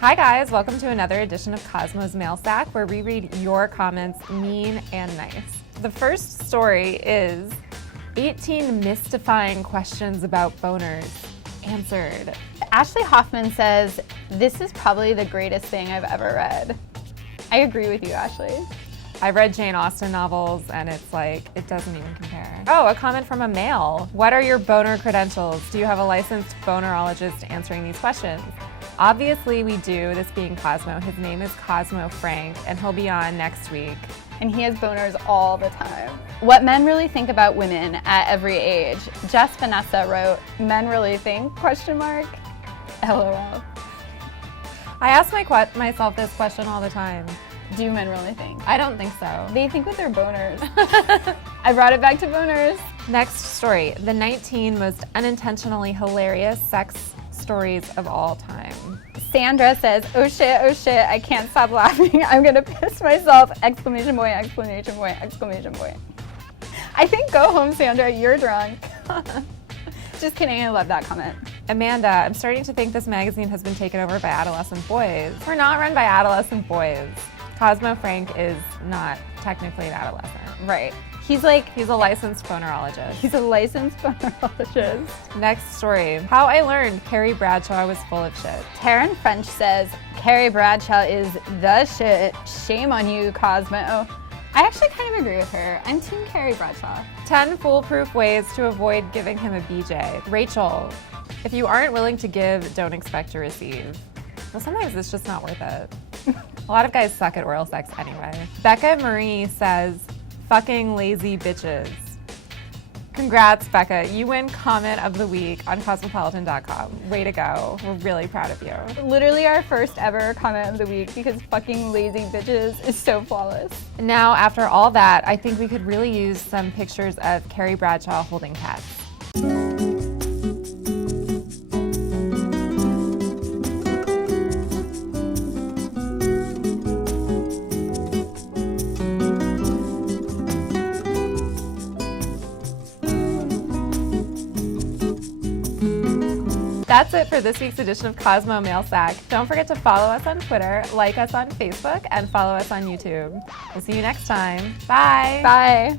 Hi guys, welcome to another edition of Cosmo's Mail Sack, where we read your comments mean and nice. The first story is 18 mystifying questions about boners answered. Ashley Hoffman says, this is probably the greatest thing I've ever read. I agree with you, Ashley. I've read Jane Austen novels and it's like, it doesn't even compare. Oh, a comment from a male. What are your boner credentials? Do you have a licensed bonerologist answering these questions? Obviously we do, this being Cosmo. His name is Cosmo Frank and he'll be on next week. And he has boners all the time. What men really think about women at every age. Jess Vanessa wrote, men really think, ? LOL. I ask myself this question all the time. Do men really think? I don't think so. They think with their boners. I brought it back to boners. Next story, the 19 most unintentionally hilarious sex stories of all time. Sandra says, oh shit, I can't stop laughing. I'm gonna piss myself, ! I think go home, Sandra, you're drunk. Just kidding, I love that comment. Amanda, I'm starting to think this magazine has been taken over by adolescent boys. We're not run by adolescent boys. Cosmo Frank is not technically an adolescent. Right. He's a licensed bonerologist. He's a licensed bonerologist. Next story, how I learned Carrie Bradshaw was full of shit. Taryn French says, Carrie Bradshaw is the shit. Shame on you, Cosmo. I actually kind of agree with her. I'm team Carrie Bradshaw. 10 foolproof ways to avoid giving him a BJ. Rachel, if you aren't willing to give, don't expect to receive. Well, sometimes it's just not worth it. A lot of guys suck at oral sex anyway. Becca Marie says, fucking lazy bitches. Congrats, Becca. You win comment of the week on Cosmopolitan.com. Way to go. We're really proud of you. Literally our first ever comment of the week because fucking lazy bitches is so flawless. Now, after all that, I think we could really use some pictures of Carrie Bradshaw holding cats. That's it for this week's edition of Cosmo Mail Sack. Don't forget to follow us on Twitter, like us on Facebook, and follow us on YouTube. We'll see you next time. Bye. Bye.